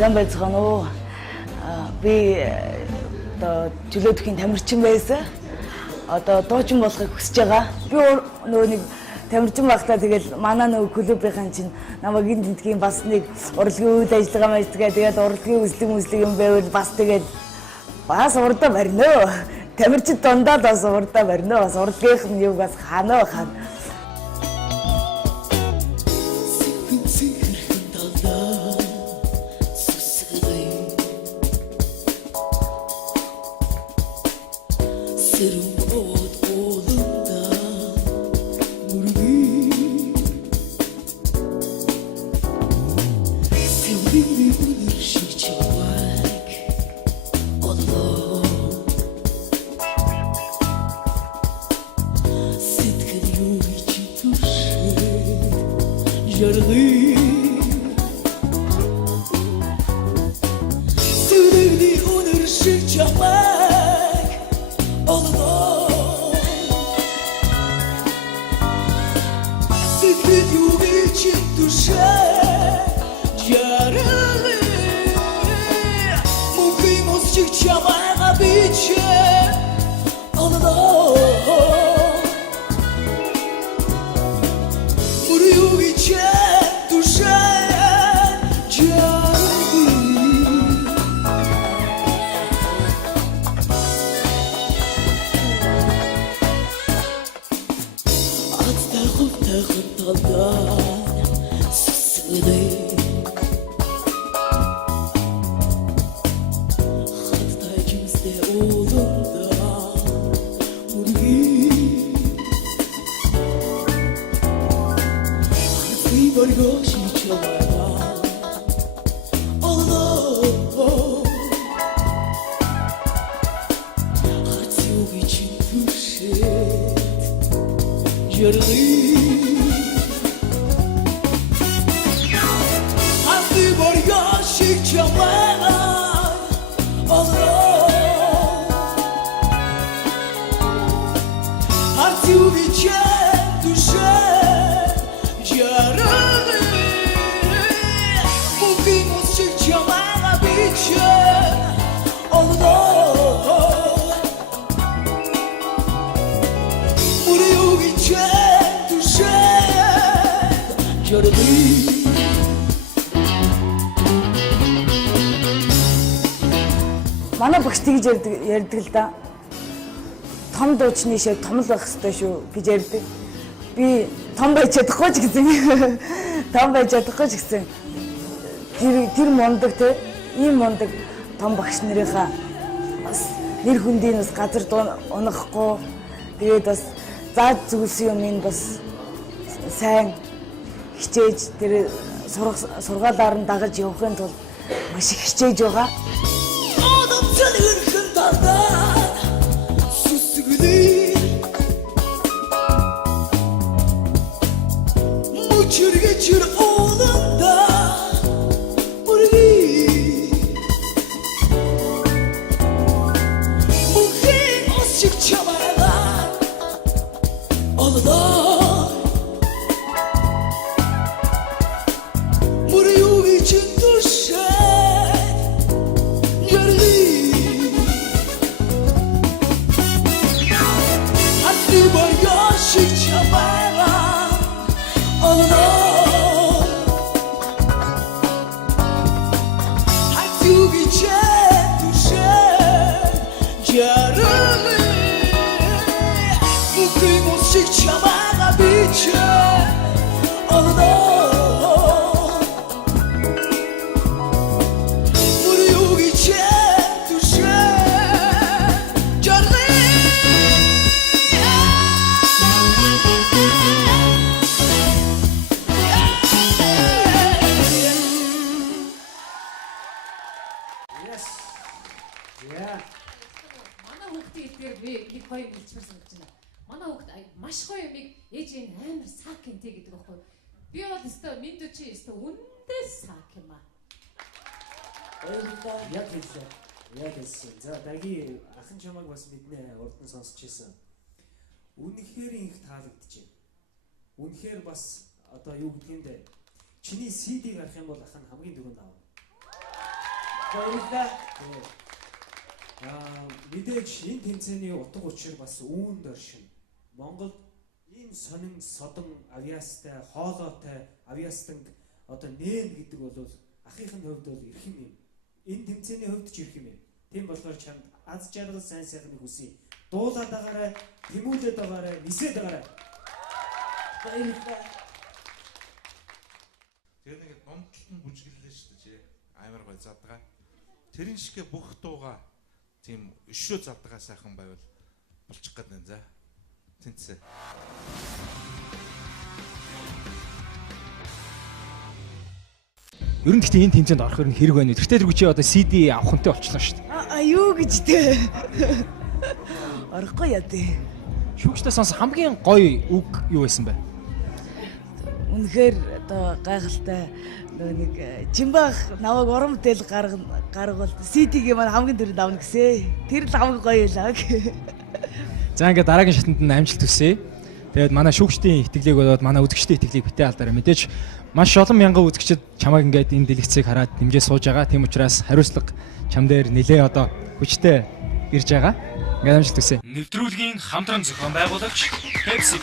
Сайн байцгаана уу? Би одоо чөлөөтгийн тамирчин байсан. Одоо дуучин болохыг хүсэж байгаа. Би нөгөө нэг тамирчин багтаа тэгэл манай нөгөө клубийнхэн чинь намайг энд тентгийн бас нэг урлагийн үйл ажиллагаа мэйцгээ тэгэл урлагийн үзлэг юм байвал бас тэгэл бас урдаа барьнаа. Тамирчин дондаа бас урдаа барьнаа. Бас урлагийнх нь юу бас ханаа хана. Манай багш тэгж ярьдаг л да. Том дуучны шиг том л байх хэрэгтэй шүү гэж ярьдаг. Би том байж чадахгүй ч гэсэн. Том байж чадахгүй ч гэсэн. Тэр мундаг те ийм мундаг том багш нарынхаа бас нэр хүндийн бас газар унахгүй. Тэгээд бас зааж зүгсэн юм бас сайн хичээж тэр сургаалаар нь дагаж явахын тулд маш их хичээж байгаа. Яг хэлсэн. За даги ахын чамайг бас мэднэ урд нь сонсч ирсэн. Үнэхээр их таалагдчихэв. Үнэхээр бас одоо юу гэдгиймдээ чиний CD гарах юм бол ах нь хамгийн дөрөнд авна. Баярлалаа. Мэдээж энэ тэмцээний утга учир бас үүнд оршин. Монголд ийм сонин содон авиастай, хоолойтой авиастанг одоо нээн гэдэг бол ахыхын хувьд бол эрхэм юм. Энэ тэмцээний хувьд ч эрхэм юм. Тийм болохоор чамд аз жаргал сайн сайхныг хүсье. Дуулаад байгаарай, тэмүүлээд байгаарай, нисээд байгаарай. Баярлалаа. Тэгээд нэг дундтал нь бүжгэллээ шүү дээ чи. Амар гой задгаа. Тэрэн шигэ бүх дууга тийм өшөө задгаа сайхан байвал болчих гээд байна за. Тэнцээ. Ер нь гэхдээ энэ тэмцээнд орох нь хэрэг байна. Тэртээ тэргүй чи одоо CD авах хүнтэй болчихлоо шүү дээ. Юу гэж дээ. Орохгүй яа дээ. Шүүгчдээ сонс хамгийн гоё үг юу байсан бэ? Үнэхээр одоо гайхалтай нөгөө нэг Жимбах наваг урам тэл гаргавал CD-г маань хамгийн түрүүнд авна гэсэн. Тэр л хамгийн гоё байлаа. За ингээд дараагийн шатанд нь амжилт хүсье. Тэгээд манай шүүгчдийн итгэлийг болоод манай үзэгчдийн итгэлийг битээ алдаарай. Мэдээж маш олон мянган үзэгчид чамайг ингээд энэ дэлгэцийг хараад дэмжээ сууж байгаа. Тийм учраас хариуцлага чам дээр нэлээ одоо хүчтэй ирж байгаа. Ингээд амжилт хүсье. Нэвтрүүлгийн хамтран зохион байгуулагч Pepsi.